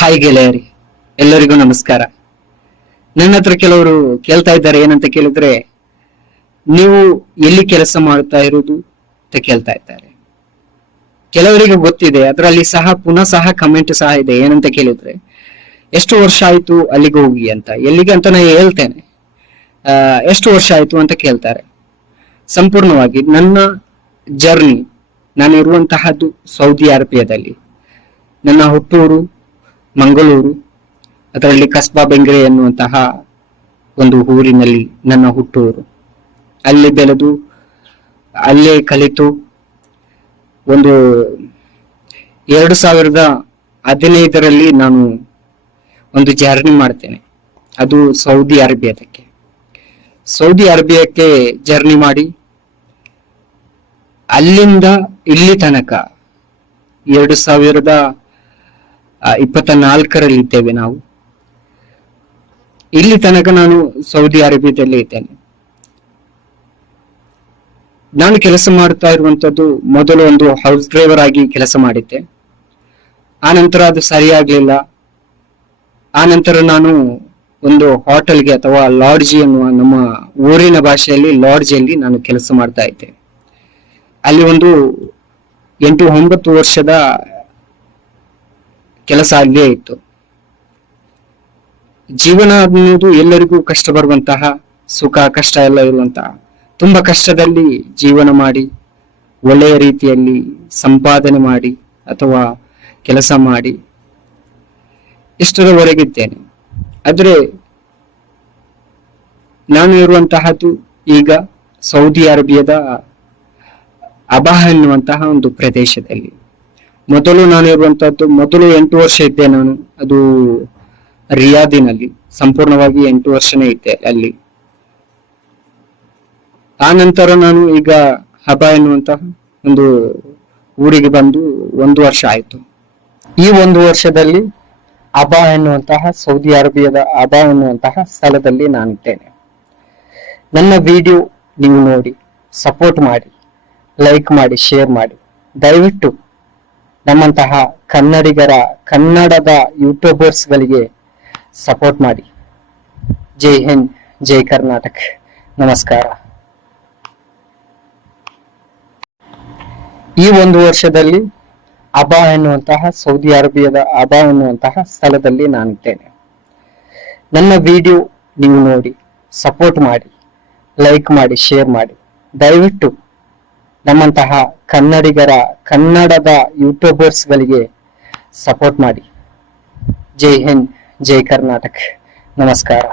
Hi ಗೆಳೆಯರಿ, ಎಲ್ಲರಿಗೂ ನಮಸ್ಕಾರ. ನನ್ನ ಹತ್ರ ಕೆಲವರು ಕೇಳ್ತಾ ಇದ್ದಾರೆ, ಏನಂತ ಕೇಳಿದ್ರೆ, ನೀವು ಎಲ್ಲಿ ಕೆಲಸ ಮಾಡ್ತಾ ಇರೋದು ಅಂತ ಕೇಳ್ತಾ ಇದ್ದಾರೆ. ಕೆಲವರಿಗೆ ಗೊತ್ತಿದೆ, ಅದರಲ್ಲಿ ಸಹ ಪುನಃ ಸಹ ಕಮೆಂಟ್ ಸಹ ಇದೆ. ಏನಂತ ಕೇಳಿದ್ರೆ, ಎಷ್ಟು ವರ್ಷ ಆಯ್ತು ಅಲ್ಲಿಗೆ ಹೋಗಿ ಅಂತ. ಎಲ್ಲಿಗೆ ಅಂತ ನಾನು ಹೇಳ್ತೇನೆ, ಎಷ್ಟು ವರ್ಷ ಆಯ್ತು ಅಂತ ಕೇಳ್ತಾರೆ. ಸಂಪೂರ್ಣವಾಗಿ ನನ್ನ ಜರ್ನಿ, ನಾನು ಇರುವಂತಹದ್ದು ಸೌದಿ ಅರೇಬಿಯಾದಲ್ಲಿ. ನನ್ನ ಹುಟ್ಟೂರು ಮಂಗಳೂರು, ಅದರಲ್ಲಿ ಕಸ್ಬಾ ಬೆಂಗ್ರೆ ಎನ್ನುವಂತಹ ಒಂದು ಊರಿನಲ್ಲಿ ನನ್ನ ಹುಟ್ಟೂರು. ಅಲ್ಲಿ ಬೆಳೆದು ಅಲ್ಲೇ ಕಲಿತು ಒಂದು 2015ರಲ್ಲಿ ನಾನು ಒಂದು ಜರ್ನಿ ಮಾಡ್ತೇನೆ. ಅದು ಸೌದಿ ಅರೇಬಿಯಾಕ್ಕೆ ಜರ್ನಿ ಮಾಡಿ ಅಲ್ಲಿಂದ ಇಲ್ಲಿ ತನಕ 2024ರಲ್ಲಿ ಇದ್ದೇವೆ ನಾವು. ಇಲ್ಲಿ ತನಕ ನಾನು ಸೌದಿ ಅರೇಬಿಯಾದಲ್ಲಿ ಇದ್ದೇನೆ. ನಾನು ಕೆಲಸ ಮಾಡ್ತಾ ಇರುವಂತದ್ದು, ಮೊದಲು ಒಂದು ಹೌಸ್ ಡ್ರೈವರ್ ಆಗಿ ಕೆಲಸ ಮಾಡಿದ್ದೆ. ಆ ನಂತರ ಅದು ಸರಿಯಾಗ್ಲಿಲ್ಲ. ಆ ನಂತರ ನಾನು ಒಂದು ಹೋಟೆಲ್ಗೆ ಅಥವಾ ಲಾಡ್ಜ್ ಎನ್ನುವ, ನಮ್ಮ ಊರಿನ ಭಾಷೆಯಲ್ಲಿ ಲಾಡ್ಜ್ ಅಲ್ಲಿ ನಾನು ಕೆಲಸ ಮಾಡ್ತಾ ಇದ್ದೆ. ಅಲ್ಲಿ ಒಂದು 8-9 ವರ್ಷದ ಕೆಲಸ ಅಲ್ಲೇ ಇತ್ತು. ಜೀವನ ಅನ್ನೋದು ಎಲ್ಲರಿಗೂ ಕಷ್ಟ ಬರುವಂತಹ, ಸುಖ ಕಷ್ಟ ಎಲ್ಲ ಇರುವಂತಹ, ತುಂಬಾ ಕಷ್ಟದಲ್ಲಿ ಜೀವನ ಮಾಡಿ ಒಳ್ಳೆಯ ರೀತಿಯಲ್ಲಿ ಸಂಪಾದನೆ ಮಾಡಿ ಅಥವಾ ಕೆಲಸ ಮಾಡಿ ಇಷ್ಟರವರೆಗಿದ್ದೇನೆ. ಆದ್ರೆ ನಾನು ಇರುವಂತಹದ್ದು ಈಗ ಸೌದಿ ಅರೇಬಿಯಾದ ಅಬಾ ಎನ್ನುವಂತಹ ಒಂದು ಪ್ರದೇಶದಲ್ಲಿ. ಮೊದಲು 8 ವರ್ಷ ಇದ್ದೆ ನಾನು. ಅದು ರಿಯಾದಿನಲ್ಲಿ ಸಂಪೂರ್ಣವಾಗಿ 8 ವರ್ಷನೇ ಇದ್ದೆ ಅಲ್ಲಿ. ಆ ನಂತರ ನಾನು ಈಗ ಹಬಾ ಎನ್ನುವಂತಹ ಒಂದು ಊರಿಗೆ ಬಂದು 1 ವರ್ಷ ಆಯ್ತು. ಈ 1 ವರ್ಷದಲ್ಲಿ ಅಬಾ ಎನ್ನುವಂತಹ ಸೌದಿ ಅರೇಬಿಯಾದ ಅಬಾ ಎನ್ನುವಂತಹ ಸ್ಥಳದಲ್ಲಿ ನಾನಿದ್ದೇನೆ. ನನ್ನ ವಿಡಿಯೋ ನೀವು ನೋಡಿ ಸಪೋರ್ಟ್ ಮಾಡಿ, ಲೈಕ್ ಮಾಡಿ, ಶೇರ್ ಮಾಡಿ. ದಯವಿಟ್ಟು ನಮ್ಮಂತಹ ಕನ್ನಡದ ಯೂಟ್ಯೂಬರ್ಸ್ ಗಳಿಗೆ ಸಪೋರ್ಟ್ ಮಾಡಿ. ಜೈ ಹಿಂದ್, ಜೈ ಕರ್ನಾಟಕ, ನಮಸ್ಕಾರ. ಈ 1 ವರ್ಷದಲ್ಲಿ ಅಬಾ ಎನ್ನುವಂತಹ ಸೌದಿ ಅರೇಬಿಯಾದ ಅಬಾ ಎನ್ನುವಂತಹ ಸ್ಥಳದಲ್ಲಿ ನಾನಿದ್ದೇನೆ. ನನ್ನ ವಿಡಿಯೋ ನೀವು ನೋಡಿ ಸಪೋರ್ಟ್ ಮಾಡಿ, ಲೈಕ್ ಮಾಡಿ, ಶೇರ್ ಮಾಡಿ. ದಯವಿಟ್ಟು ನಮ್ಮಂತಹ ಕನ್ನಡದ ಯೂಟ್ಯೂಬರ್ಸ್ ಗಳಿಗೆ ಸಪೋರ್ಟ್ ಮಾಡಿ. ಜೈ ಹಿಂದ್, ಜೈ ಕರ್ನಾಟಕ, ನಮಸ್ಕಾರ.